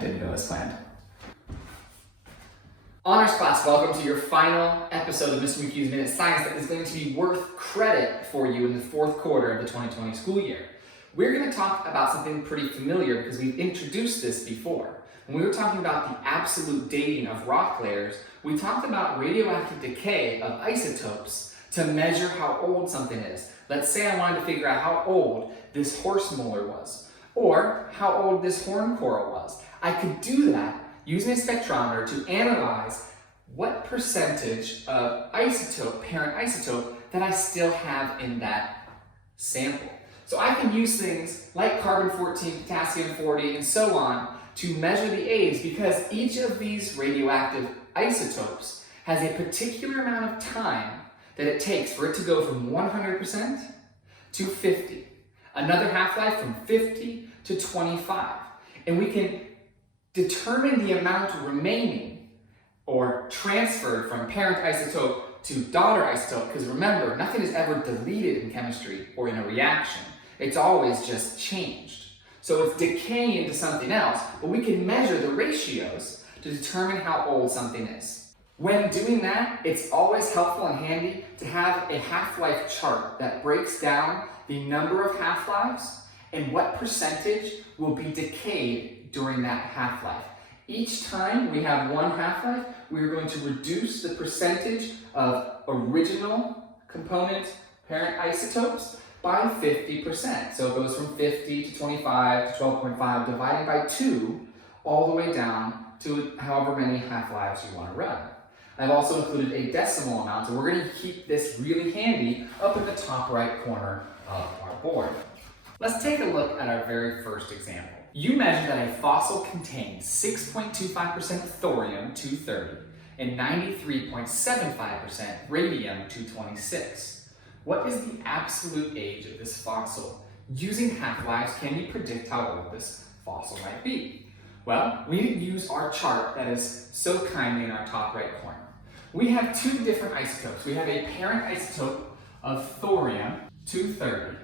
that didn't go as planned. Honors class, welcome to your final episode of Mr. McHugh's Minute Science that is going to be worth credit for you in the fourth quarter of the 2020 school year. We're going to talk about something pretty familiar because we've introduced this before. When we were talking about the absolute dating of rock layers, we talked about radioactive decay of isotopes to measure how old something is. Let's say I wanted to figure out how old this horse molar was, or how old this horn coral was. I could do that using a spectrometer to analyze what percentage of isotope, parent isotope, that I still have in that sample. So I can use things like carbon-14, potassium-40, and so on to measure the age because each of these radioactive isotopes has a particular amount of time that it takes for it to go from 100% to 50. Another half-life from 50 to 25. And we can determine the amount remaining or transferred from parent isotope to daughter isotope, because remember, nothing is ever deleted in chemistry or in a reaction. It's always just changed. So it's decaying into something else, but we can measure the ratios to determine how old something is. When doing that, it's always helpful and handy to have a half-life chart that breaks down the number of half-lives and what percentage will be decayed during that half-life. Each time we have one half-life, we're going to reduce the percentage of original component parent isotopes by 50%. So it goes from 50 to 25 to 12.5, dividing by 2, all the way down to however many half-lives you want to run. I've also included a decimal amount, so we're going to keep this really handy up in the top right corner of our board. Let's take a look at our very first example. You measured that a fossil contains 6.25% thorium-230 and 93.75% radium-226. What is the absolute age of this fossil? Using half-lives, can we predict how old this fossil might be? Well, we need to use our chart that is so kindly in our top right corner. We have two different isotopes. We have a parent isotope of thorium-230,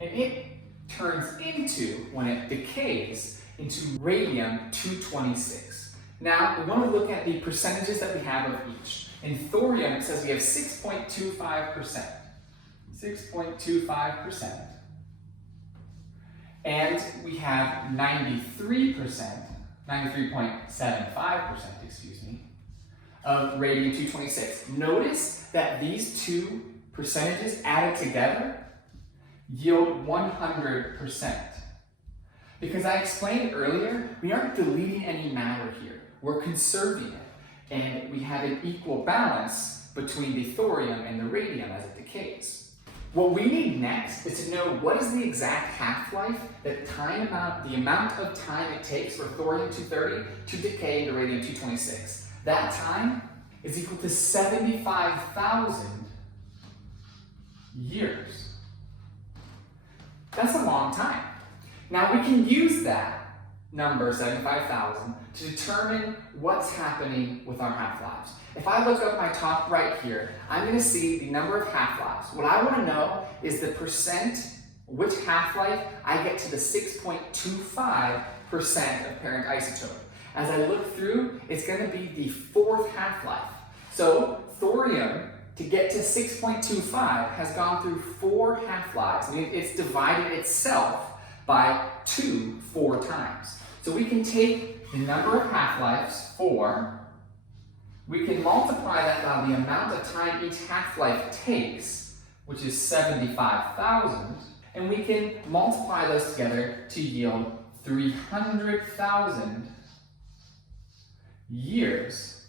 and it turns into, when it decays, into radium-226. Now, we want to look at the percentages that we have of each. In thorium, it says we have 6.25%. 6.25%. And we have 93.75%, excuse me, of radium-226. Notice that these two percentages added together yield 100%. Because I explained earlier, we aren't deleting any matter here. We're conserving it. And we have an equal balance between the thorium and the radium as it decays. What we need next is to know what is the exact half-life, the amount of time it takes for thorium-230 to decay into radium-226. That time is equal to 75,000 years. That's a long time. Now we can use that number, 75,000, to determine what's happening with our half-lives. If I look up my top right here, I'm going to see the number of half-lives. What I want to know is the percent, which half-life I get to the 6.25% of parent isotope. As I look through, it's going to be the fourth half-life. So thorium, to get to 6.25, has gone through 4 half-lives. I mean, it's divided itself by 2 4 times. So we can take the number of half-lives, 4, we can multiply that by the amount of time each half-life takes, which is 75,000, and we can multiply those together to yield 300,000 years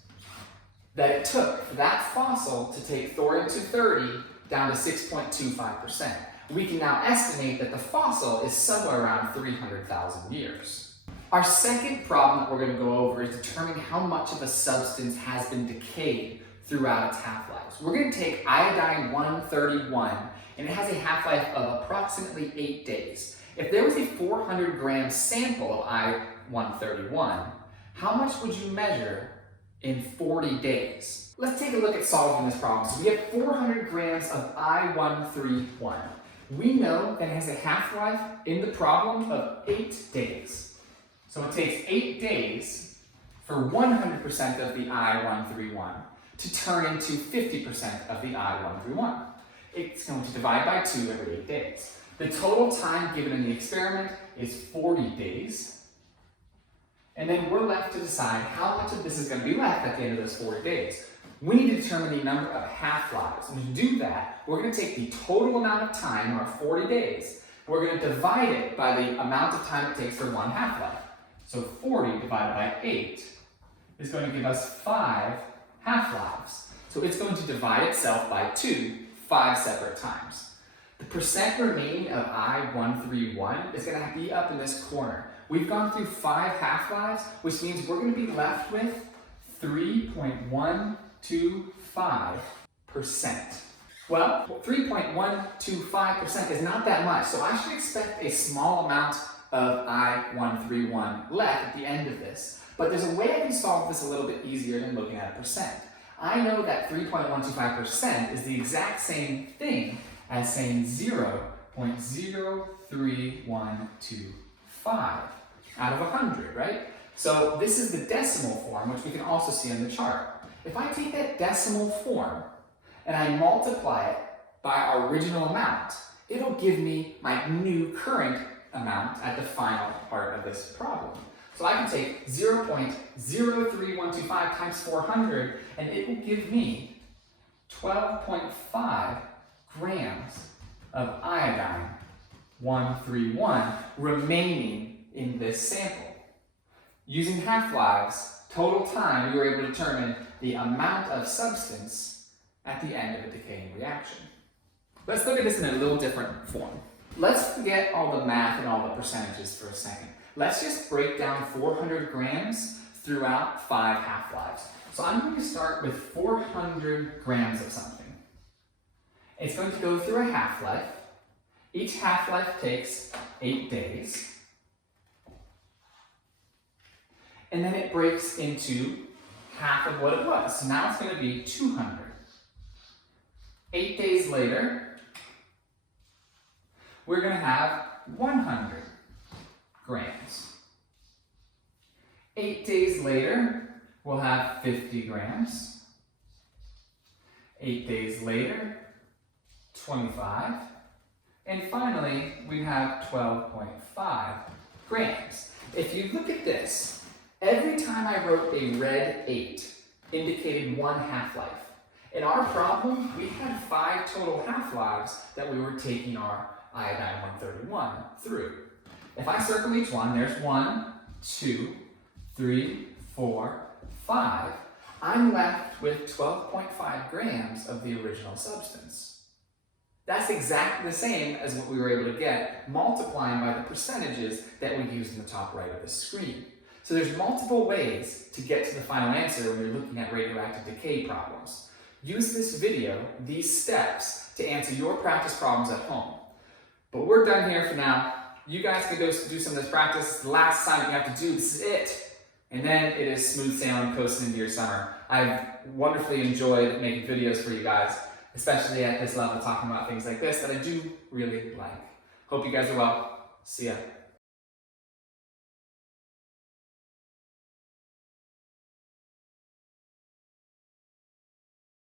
that it took for that fossil to take thorium-230 down to 6.25%. We can now estimate that the fossil is somewhere around 300,000 years. Our second problem that we're going to go over is determining how much of a substance has been decayed throughout its half-lives. We're going to take iodine-131, and it has a half-life of approximately 8 days. If there was a 400-gram sample of I-131, how much would you measure in 40 days? Let's take a look at solving this problem. So we have 400 grams of I-131. We know that it has a half-life in the problem of 8 days. So it takes 8 days for 100% of the I-131 to turn into 50% of the I-131. It's going to divide by 2 every 8 days. The total time given in the experiment is 40 days. And then we're left to decide how much of this is going to be left at the end of those 40 days. We need to determine the number of half-lives. And to do that, we're going to take the total amount of time, our 40 days, we're going to divide it by the amount of time it takes for one half-life. So 40 divided by 8 is going to give us 5 half-lives. So it's going to divide itself by 2, 5 separate times. The percent remaining of I-131 is going to be up in this corner. We've gone through 5 half-lives, which means we're going to be left with 3.125%. Well, 3.125% is not that much, so I should expect a small amount of I-131 left at the end of this. But there's a way I can solve this a little bit easier than looking at a percent. I know that 3.125% is the exact same thing as saying 0.03125 out of 100, right? So this is the decimal form, which we can also see on the chart. If I take that decimal form and I multiply it by our original amount, it'll give me my new current amount at the final part of this problem. So I can take 0.03125 times 400, and it will give me 12.5 grams of iodine 131 remaining in this sample. Using half-lives, total time, we were able to determine the amount of substance at the end of a decaying reaction. Let's look at this in a little different form. Let's forget all the math and all the percentages for a second. Let's just break down 400 grams throughout 5 half-lives. So I'm going to start with 400 grams of something. It's going to go through a half-life. Each half-life takes 8 days. And then it breaks into half of what it was. So now it's going to be 200. 8 days later, we're going to have 100 grams. 8 days later, we'll have 50 grams. 8 days later, 25. And finally, we have 12.5 grams. If you look at this, every time I wrote a red 8 indicated 1 half-life. In our problem, we had 5 total half-lives that we were taking our iodine 131 through. If I circle each one, there's 1, 2, 3, 4, 5. I'm left with 12.5 grams of the original substance. That's exactly the same as what we were able to get multiplying by the percentages that we used in the top right of the screen. So there's multiple ways to get to the final answer when you're looking at radioactive decay problems. Use this video, these steps, to answer your practice problems at home. But we're done here for now. You guys can go do some of this practice. It's the last assignment you have to do. This is it. And then it is smooth sailing, coasting into your summer. I've wonderfully enjoyed making videos for you guys, especially at this level, talking about things like this that I do really like. Hope you guys are well. See ya.